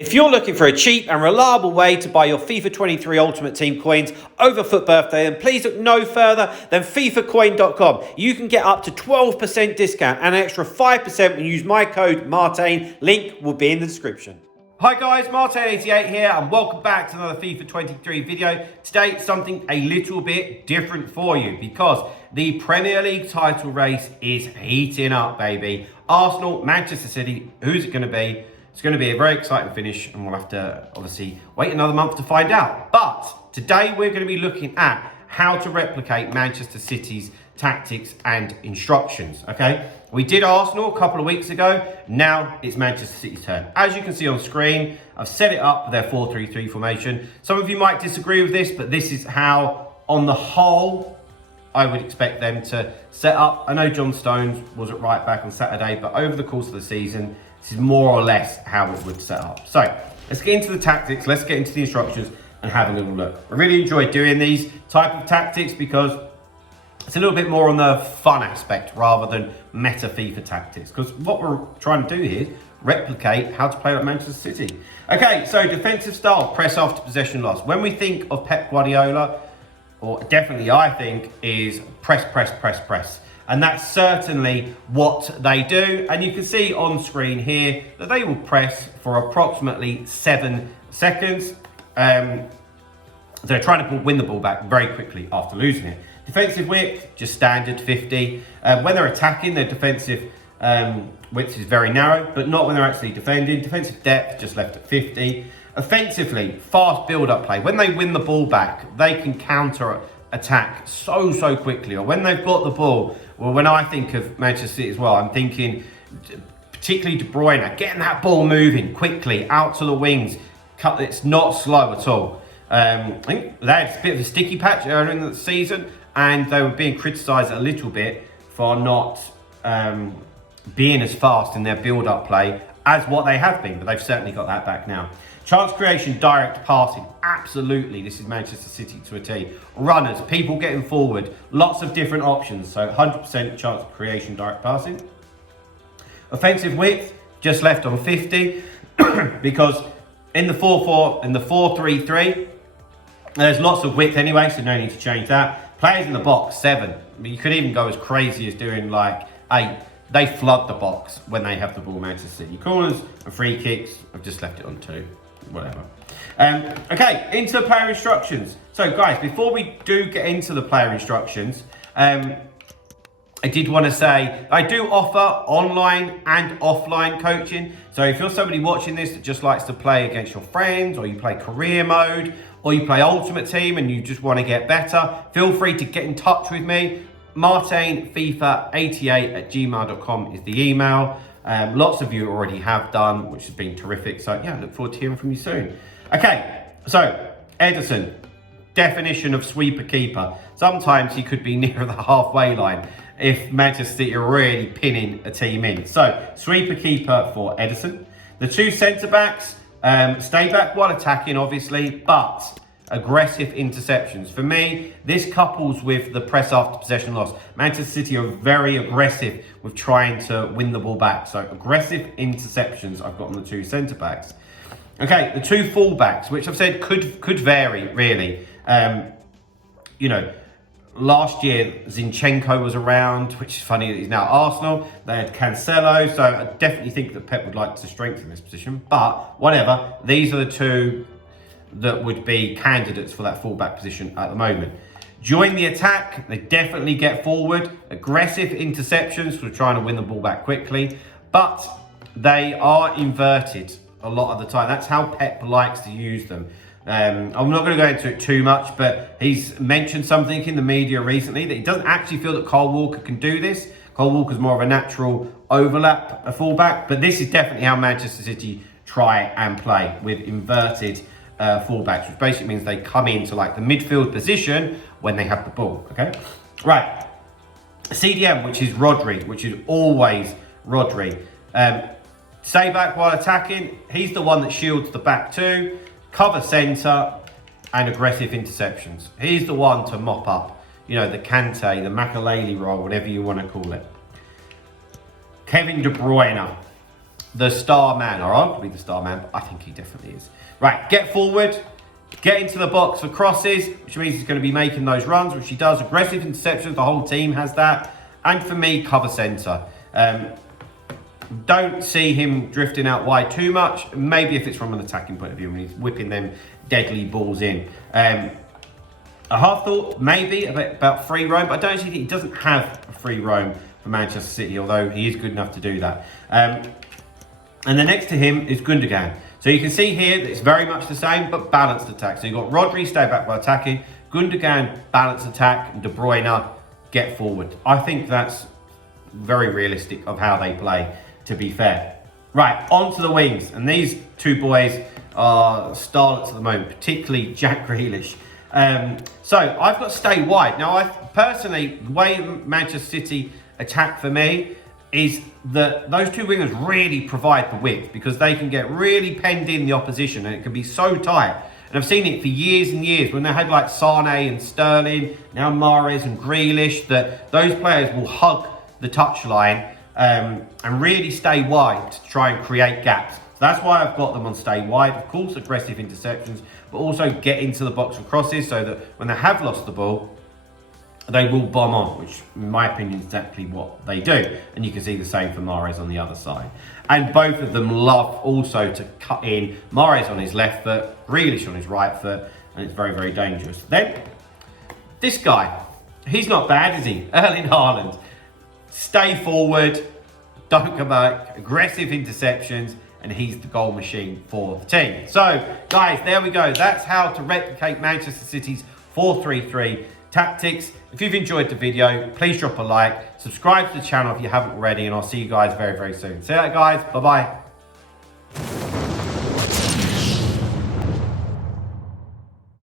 If you're looking for a cheap and reliable way to buy your FIFA 23 Ultimate Team coins over FUT Birthday, then please look no further than FIFAcoin.com. You can get up to 12% discount and an extra 5% when you use my code MARTIN. Link will be in the description. Hi guys, Martin88 here and welcome back to another FIFA 23 video. Today, something a little bit different for you because the Premier League title race is heating up, baby. Arsenal, Manchester City, who's it going to be? It's going to be a very exciting finish and we'll have to obviously wait another month to find out. But today we're going to be looking at how to replicate Manchester City's tactics and instructions, okay? We did Arsenal a couple of weeks ago. Now it's Manchester City's turn. As you can see on screen, I've set it up with their 4-3-3 formation. Some of you might disagree with this, but this is how, on the whole, I would expect them to set up. I know John Stones was at right back on Saturday, but over the course of the season, this is more or less how it would set up. So let's get into the tactics, let's get into the instructions and have a little look. I really enjoy doing these type of tactics because it's a little bit more on the fun aspect rather than meta FIFA tactics. Because what we're trying to do here is replicate how to play like Manchester City. Okay, so defensive style, press after possession loss. When we think of Pep Guardiola, or definitely I think, is press, press, press, press. And that's certainly what they do. And you can see on screen here that they will press for approximately 7 seconds. They're trying to win the ball back very quickly after losing it. Defensive width, just standard 50. When they're attacking, their defensive width is very narrow, but not when they're actually defending. Defensive depth, just left at 50. Offensively, fast build-up play. When they win the ball back, they can counter attack so quickly. Or when they've got the ball, well, when I think of Manchester City as well, I'm thinking particularly De Bruyne, getting that ball moving quickly out to the wings. It's not slow at all. I think they had a bit of a sticky patch earlier in the season and they were being criticised a little bit for not being as fast in their build-up play as what they have been, but they've certainly got that back now. Chance creation, direct passing, absolutely, this is Manchester City to a T. Runners, people getting forward, lots of different options, so 100% chance creation, direct passing. Offensive width, just left on 50, because in the 4-3-3, there's lots of width anyway, so no need to change that. Players in the box, 7. You could even go as crazy as doing like 8. They flood the box when they have the ball, Manchester City. Corners and free kicks, I've just left it on 2. Whatever. Okay, into player instructions. So guys, before we do get into the player instructions, I did want to say I do offer online and offline coaching. So if you're somebody watching this that just likes to play against your friends, or you play career mode, or you play Ultimate Team and you just want to get better, feel free to get in touch with me. martinfifa88@gmail.com is the email. Lots of you already have done, which has been terrific. So yeah, I look forward to hearing from you soon. Okay, so Ederson, definition of sweeper keeper. Sometimes he could be near the halfway line if Manchester City are really pinning a team in. So sweeper keeper for Ederson. The 2 centre backs stay back while attacking, obviously, but aggressive interceptions. For me, this couples with the press after possession loss. Manchester City are very aggressive with trying to win the ball back. So aggressive interceptions I've got on the 2 centre backs. Okay, the 2 full backs, which I've said could vary really. You know, last year Zinchenko was around, which is funny that he's now at Arsenal. They had Cancelo, so I definitely think that Pep would like to strengthen this position. But whatever, these are the 2 that would be candidates for that fullback position at the moment. Join the attack, they definitely get forward. Aggressive interceptions for trying to win the ball back quickly, but they are inverted a lot of the time. That's how Pep likes to use them. I'm not going to go into it too much, but he's mentioned something in the media recently that he doesn't actually feel that Kyle Walker can do this. Kyle Walker's more of a natural overlap, a fullback, but this is definitely how Manchester City try and play, with inverted fullbacks, which basically means they come into like the midfield position when they have the ball. Okay, right. CDM, which is Rodri, which is always Rodri. Stay back while attacking. He's the one that shields the back 2, cover centre, and aggressive interceptions. He's the one to mop up, you know, the Kante, the Makaleli role, whatever you want to call it. Kevin De Bruyne. the star man, or arguably the star man, but I think he definitely is. Right, get forward, get into the box for crosses, which means he's going to be making those runs, which he does. Aggressive interceptions, the whole team has that. And for me, cover centre. Don't see him drifting out wide too much. Maybe if it's from an attacking point of view, when he's whipping them deadly balls in. I half thought maybe about free roam, but I don't see that he doesn't have a free roam for Manchester City, although he is good enough to do that. And the next to him is Gundogan. So you can see here that it's very much the same, but balanced attack. So you've got Rodri, stay back by attacking. Gundogan, balanced attack. And De Bruyne, get forward. I think that's very realistic of how they play, to be fair. Right, on to the wings. And these two boys are starlets at the moment, particularly Jack Grealish. So I've got stay wide. Now, I personally, the way Manchester City attack for me is that those two wingers really provide the width, because they can get really penned in the opposition and it can be so tight. And I've seen it for years and years when they had like Sane and Sterling, now Mahrez and Grealish, that those players will hug the touchline and really stay wide to try and create gaps. So that's why I've got them on stay wide. Of course, aggressive interceptions, but also get into the box for crosses so that when they have lost the ball, they will bomb on, which in my opinion is exactly what they do. And you can see the same for Mahrez on the other side. And both of them love also to cut in. Mahrez on his left foot, Grealish on his right foot, and it's very, very dangerous. Then, this guy, he's not bad, is he? Erling Haaland. Stay forward, don't come back, aggressive interceptions, and he's the goal machine for the team. So, guys, there we go. That's how to replicate Manchester City's 4-3-3 tactics. If you've enjoyed the video, please drop a like, subscribe to the channel if you haven't already, and I'll see you guys very, very soon. See you later, guys. Bye-bye.